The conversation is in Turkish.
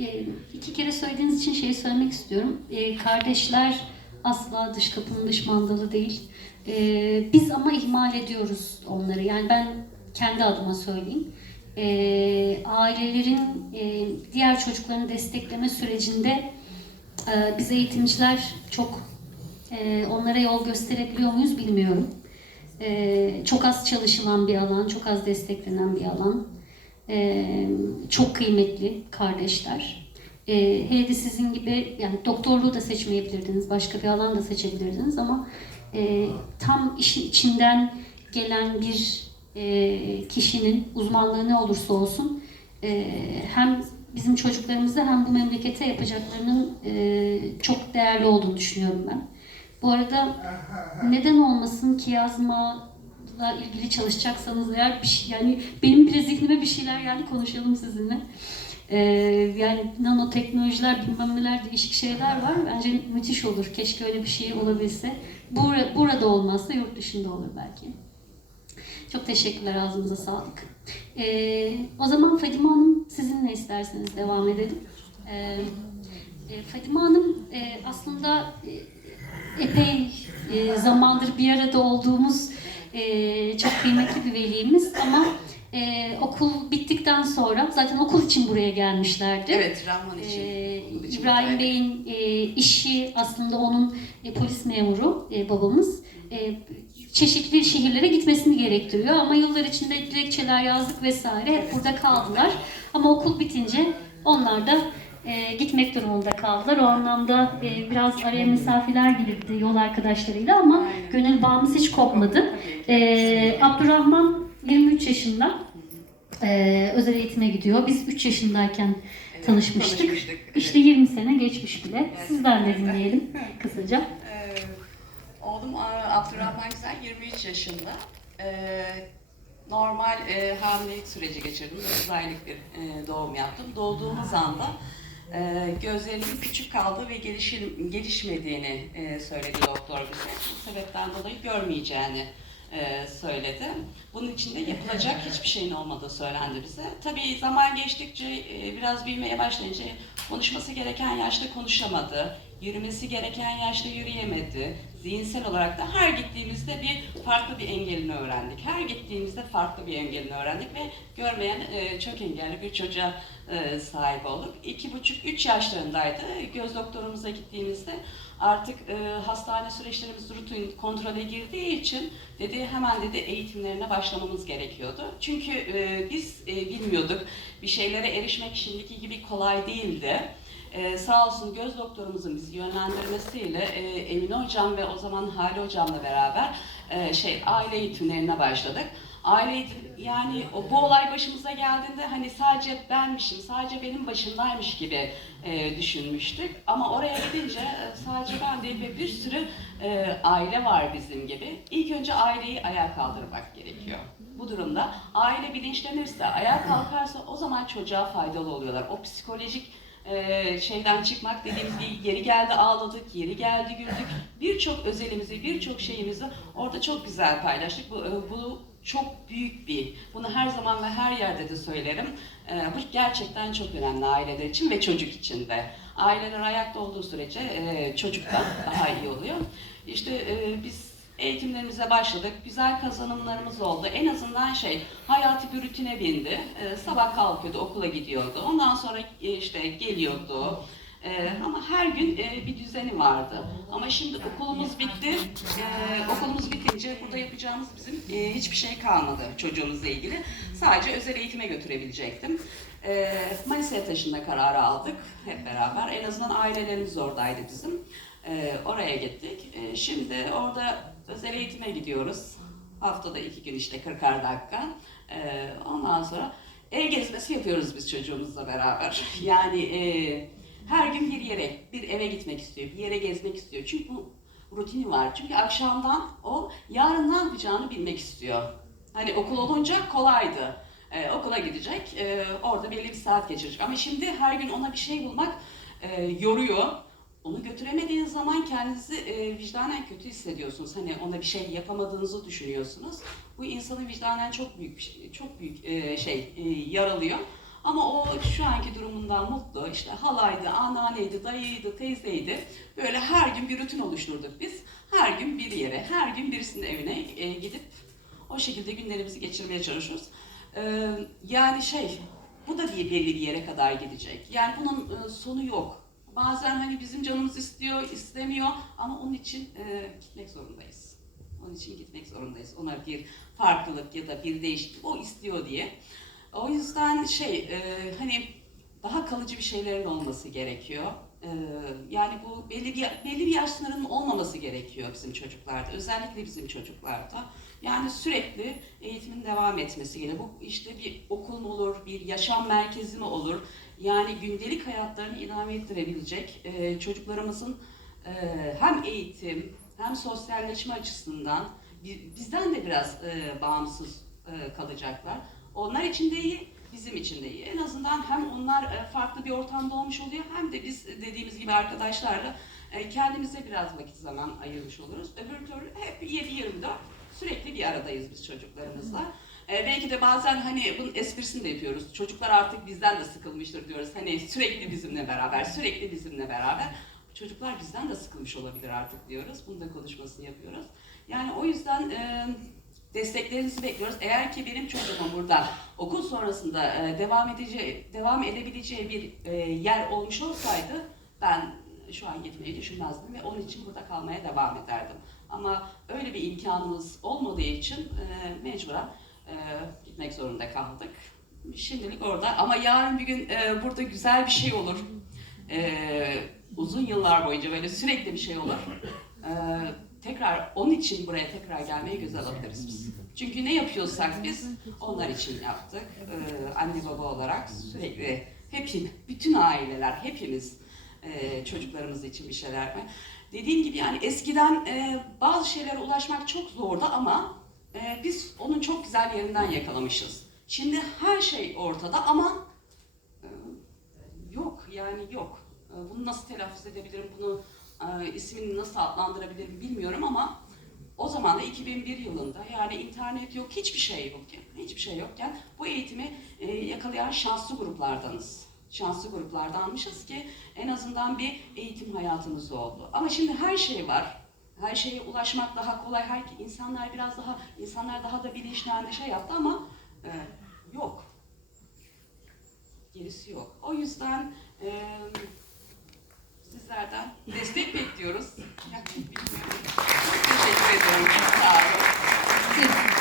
Ee, iki kere söylediğiniz için şeyi söylemek istiyorum. Ee, kardeşler asla dış kapının dış mandalı değil. Ee, biz ama ihmal ediyoruz onları. Yani ben kendi adıma söyleyeyim. Ailelerin e, diğer çocuklarını destekleme sürecinde e, biz eğitimciler çok e, onlara yol gösterebiliyor muyuz bilmiyorum. Çok az çalışılan bir alan, çok az desteklenen bir alan. Ee, çok kıymetli kardeşler. Ee, hele de sizin gibi yani doktorluğu da seçmeyebilirdiniz, başka bir alan da seçebilirdiniz ama e, tam işin içinden gelen bir e, kişinin uzmanlığı ne olursa olsun e, hem bizim çocuklarımıza hem bu memlekete yapacaklarının e, çok değerli olduğunu düşünüyorum ben. Bu arada neden olmasın ki yazmayla ilgili çalışacaksanız eğer bir şey, yani benim bile zihnime bir şeyler geldi konuşalım sizinle. Ee, yani nanoteknolojiler bilmem neler değişik şeyler var. Bence müthiş olur. Keşke öyle bir şey olabilse. Bur- burada olmazsa yurt dışında olur belki. Çok teşekkürler. Ağzınıza sağlık. Ee, o zaman Fadime Hanım sizinle isterseniz devam edelim. Ee, e, Fadime Hanım e, aslında e, epey e, zamandır bir arada olduğumuz e, çok kıymetli bir velimiz ama e, okul bittikten sonra zaten okul için buraya gelmişlerdi. Evet, Rahman için. Ee, Okul için İbrahim. Bey'in e, işi aslında onun e, polis memuru e, babamız. E, çeşitli şehirlere gitmesini gerektiriyor ama yıllar içinde dilekçeler yazdık vesaire hep burada kaldılar. Ama okul bitince onlar da e, gitmek durumunda kaldılar. O anlamda e, biraz araya mesafeler girdi yol arkadaşlarıyla ama gönül bağımız hiç kopmadı. E, Abdurrahman 23 yaşında e, özel eğitime gidiyor. Biz 3 yaşındayken tanışmıştık. tanışmıştık. İşte 20 sene geçmiş bile. Sizden de dinleyelim kısaca. Ee, oğlum Abdurrahman Güzel 23 yaşında. Ee, normal e, hamilelik süreci geçirdim. 9 aylık bir e, doğum yaptım. Doğduğumuz anda gözlerinin küçük kaldı ve gelişim, gelişmediğini e, söyledi doktor bize. Bu sebepten dolayı görmeyeceğini e, söyledi. Bunun için de yapılacak hiçbir şeyin olmadığı söylendi bize. Tabii zaman geçtikçe e, biraz büyümeye başlayınca konuşması gereken yaşta konuşamadı. Yürümesi gereken yaşta yürüyemedi. Zihinsel olarak da her gittiğimizde bir farklı bir engelini öğrendik. Her gittiğimizde farklı bir engelini öğrendik ve görmeyen e, çok engelli bir çocuğa e, sahip olduk. İki buçuk, üç yaşlarındaydı. Göz doktorumuza gittiğimizde artık e, hastane süreçlerimiz rutin kontrole girdiği için dedi hemen dedi eğitimlerine başlamamız gerekiyordu. Çünkü biz bilmiyorduk bir şeylere erişmek şimdiki gibi kolay değildi. Ee, sağ olsun göz doktorumuzun bizi yönlendirmesiyle e, Emine hocam ve o zaman Hali hocamla beraber e, şey aile eğitimlerine başladık. Aile eğitim yani o, bu olay başımıza geldiğinde hani sadece benmişim, sadece benim başımdaymış gibi e, düşünmüştük. Ama oraya gidince e, sadece ben değil ve bir sürü e, aile var bizim gibi. İlk önce aileyi ayağa kaldırmak gerekiyor. Bu durumda aile bilinçlenirse, ayağa kalkarsa o zaman çocuğa faydalı oluyorlar. O psikolojik e, şeyden çıkmak dediğimiz gibi yeri geldi ağladık, yeri geldi güldük. Birçok özelimizi, birçok şeyimizi orada çok güzel paylaştık. Bu, e, bu çok büyük bir, bunu her zaman ve her yerde de söylerim. E, bu gerçekten çok önemli aileler için ve çocuk için de. Aileler ayakta olduğu sürece e, çocuk da daha iyi oluyor. İşte biz eğitimlerimize başladık. Güzel kazanımlarımız oldu. En azından şey hayatı bir rutine bindi. Ee, sabah kalkıyordu, okula gidiyordu. Ondan sonra e, işte geliyordu. Ee, ama her gün e, bir düzeni vardı. Ama şimdi okulumuz bitti. Ee, okulumuz bitince burada yapacağımız bizim e, hiçbir şey kalmadı çocuğumuzla ilgili. Sadece özel eğitime götürebilecektim. Ee, Manisa'ya taşınma kararı aldık hep beraber. En azından ailelerimiz oradaydı bizim. Ee, oraya gittik. Ee, şimdi orada özel eğitime gidiyoruz. Haftada iki gün işte 40'ar dakika. Ee, ondan sonra ev gezmesi yapıyoruz biz çocuğumuzla beraber. Yani e, her gün bir yere, bir eve gitmek istiyor, bir yere gezmek istiyor. Çünkü bu rutini var. Çünkü akşamdan o yarın ne yapacağını bilmek istiyor. Hani okul olunca kolaydı. Ee, okula gidecek, e, orada belli bir saat geçirecek. Ama şimdi her gün ona bir şey bulmak e, yoruyor. Onu götüremediğiniz zaman kendinizi e, vicdanen kötü hissediyorsunuz. Hani ona bir şey yapamadığınızı düşünüyorsunuz. Bu insanı vicdanen çok büyük şey, çok büyük e, şey e, yaralıyor. Ama o şu anki durumundan mutlu. İşte halaydı, anneanneydi, dayıydı, teyzeydi. Böyle her gün bir rutin oluşturduk biz. Her gün bir yere, her gün birisinin evine e, gidip o şekilde günlerimizi geçirmeye çalışıyoruz. Ee, yani şey, bu da bir belli bir yere kadar gidecek. Yani bunun e, sonu yok. Bazen hani bizim canımız istiyor, istemiyor ama onun için e, gitmek zorundayız. Onun için gitmek zorundayız. Ona bir farklılık ya da bir değişiklik o istiyor diye. O yüzden şey e, hani daha kalıcı bir şeylerin olması gerekiyor. E, yani bu belli bir belli bir yaş olmaması gerekiyor bizim çocuklarda. Özellikle bizim çocuklarda. Yani sürekli eğitimin devam etmesi gerekiyor. Bu işte bir okul mu olur, bir yaşam merkezi mi olur? Yani gündelik hayatlarını idame ettirebilecek e, çocuklarımızın e, hem eğitim hem sosyalleşme açısından bi- bizden de biraz e, bağımsız e, kalacaklar. Onlar için de iyi, bizim için de iyi. En azından hem onlar e, farklı bir ortamda olmuş oluyor hem de biz dediğimiz gibi arkadaşlarla e, kendimize biraz vakit zaman ayırmış oluruz. Öbür türlü hep 7-24 sürekli bir aradayız biz çocuklarımızla. E, belki de bazen hani bunun esprisini de yapıyoruz. Çocuklar artık bizden de sıkılmıştır diyoruz. Hani sürekli bizimle beraber, sürekli bizimle beraber. Çocuklar bizden de sıkılmış olabilir artık diyoruz. Bunu da konuşmasını yapıyoruz. Yani o yüzden e, desteklerinizi bekliyoruz. Eğer ki benim çocuğum burada okul sonrasında e, devam edeceği, devam edebileceği bir e, yer olmuş olsaydı ben şu an gitmeyi düşünmezdim ve onun için burada kalmaya devam ederdim. Ama öyle bir imkanımız olmadığı için e, mecburen e, gitmek zorunda kaldık. Şimdilik orada ama yarın bir gün e, burada güzel bir şey olur. E, uzun yıllar boyunca böyle sürekli bir şey olur. E, tekrar onun için buraya tekrar gelmeyi göze alabiliriz biz. Çünkü ne yapıyorsak biz onlar için yaptık. E, anne baba olarak sürekli hepim, bütün aileler hepimiz e, çocuklarımız için bir şeyler mi? Dediğim gibi yani eskiden e, bazı şeylere ulaşmak çok zordu ama e, biz onun çok güzel yerinden yakalamışız. Şimdi her şey ortada ama e, yok yani yok. E, bunu nasıl telaffuz edebilirim, bunu e, ismini nasıl adlandırabilirim bilmiyorum ama o zaman da 2001 yılında yani internet yok, hiçbir şey yokken, hiçbir şey yokken bu eğitimi e, yakalayan şanslı gruplardanız. Şanslı gruplardanmışız ki en azından bir eğitim hayatımız oldu. Ama şimdi her şey var. Her şeye ulaşmak daha kolay. Her insanlar biraz daha insanlar daha da bilinçlendi şey yaptı ama e, yok. Gerisi yok. O yüzden e, sizlerden destek bekliyoruz. Teşekkür ediyorum. Sağ olun.